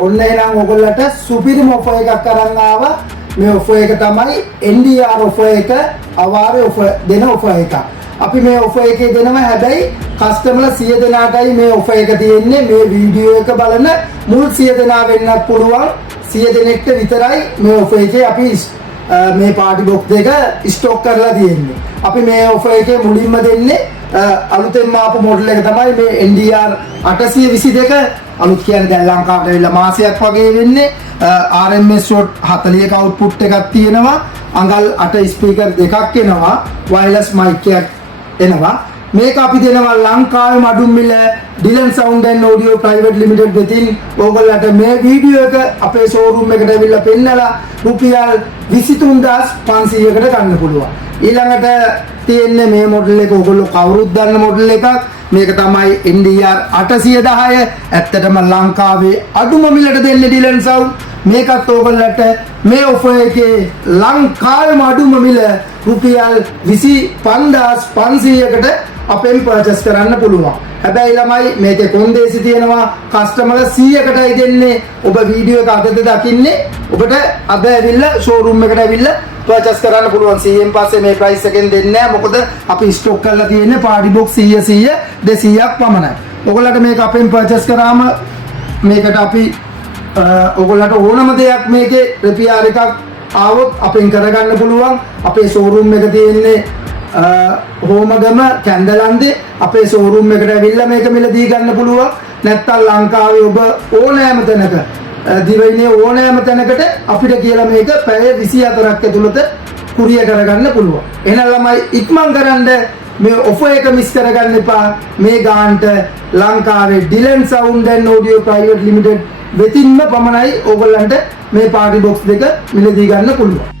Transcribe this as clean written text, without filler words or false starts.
ඔන්න එහෙනම් ඔයගොල්ලන්ට සුපිරිම ඔෆර් එකක් අරන් ආවා. මේ ඔෆර් එක තමයි NDR ඔෆර් එක, අවාරේ ඔෆර් දෙන ඔෆර් එකක්. අපි මේ ඔෆර් එකේ දෙනවා හැබැයි කස්ටමර්ලා 100 දෙනාටයි මේ ඔෆර් එක තියෙන්නේ. මේ වීඩියෝ එක බලන මුල් 100 දෙනා වෙන්නත් පුළුවන්. 100 දෙනෙක්ට විතරයි මේ ඔෆර් එකේ අපි මේ පාටි බොක්ස් දෙක ස්ටොක් කරලා තියෙන්නේ. අපි මේ ඔෆර් එකේ මුලින්ම දෙන්නේ අලුතෙන්ම ආපු මොඩල් එක තමයි මේ NDR 822. අලුත් කියන්නේ දැන් ලංකාවට ඇවිල්ලා මාසයක් වගේ වෙන්නේ. RMS shot 40ක output එකක් තියෙනවා. අඟල් 8 ස්පීකර් දෙකක් එනවා. wireless mic එකක් එනවා. මේක අපි දෙනවා ලංකාවේ මඩුම් මිල Dilan sound and audio private limited වෙතින්. ඕගොල්ලන්ට මේ වීඩියෝ එක අපේ ෂෝරූම් එකට ඇවිල්ලා පෙන්නලා රුපියල් 23500කට ගන්න පුළුවන්. ඊළඟට තියෙන්නේ මේ මොඩල් එක ඕගොල්ලෝ කවුරුත් දන්න මොඩල් එකක්. මේක තමයි NDR 810. ඇත්තටම ලංකාවේ අඩුම මිලට දෙන්නේ ඩිලන් සවුන්ඩ්. මේකත් ඕගොල්ලන්ට මේ ඔෆර් එකේ ලංකාවේම අඩුම මිල රුපියල් 25500කට අපෙන් පර්චේස් කරන්න පුළුවන්. හැබැයි ළමයි මේකේ කොන්දේසි තියෙනවා. කස්ටමර්ලා 100කටයි දෙන්නේ. ඔබ වීඩියෝ එක අදද දකින්නේ. ඔබට අද ඇවිල්ලා ෂෝරූම් එකට ඇවිල්ලා පර්චේස් කරන්න පුළුවන්. 100න් පස්සේ මේ ප්‍රයිස් එකෙන් දෙන්නේ නැහැ. මොකද අපි ස්ටොක් කරලා තියෙන්නේ පාටි බොක්ස් 100 200ක් පමණයි. ඔයගොල්ලන්ට මේක අපෙන් පර්චේස් කරාම මේකට අපි ඔයගොල්ලන්ට ඕනම දෙයක් මේකේ රිපියාර් එකක් ආවොත් අපෙන් කරගන්න පුළුවන්. අපේ ෂෝරූම් එක තියෙන්නේ හෝමගම කැන්දලන්දේ. අපේ ෂෝරූම් එකට ඇවිල්ලා මේක මිලදී ගන්න පුළුවන්. නැත්නම් ලංකාවේ ඔබ ඕනෑම තැනක දිවයිනේ ඕනෑම තැනකට අපිට කියලා මේක පැය 24ක් ඇතුළත කුරිය කරගන්න පුළුවන්. එහෙනම් ළමයි ඉක්මන් කරන්න මේ ඔෆර් එක මිස් කරගන්න එපා. මේ ගානට ලංකාවේ Dilan sound and audio private limited වෙතින්ම පමණයි ඕගොල්ලන්ට මේ පාටි බොක්ස් දෙක මිලදී ගන්න පුළුවන්.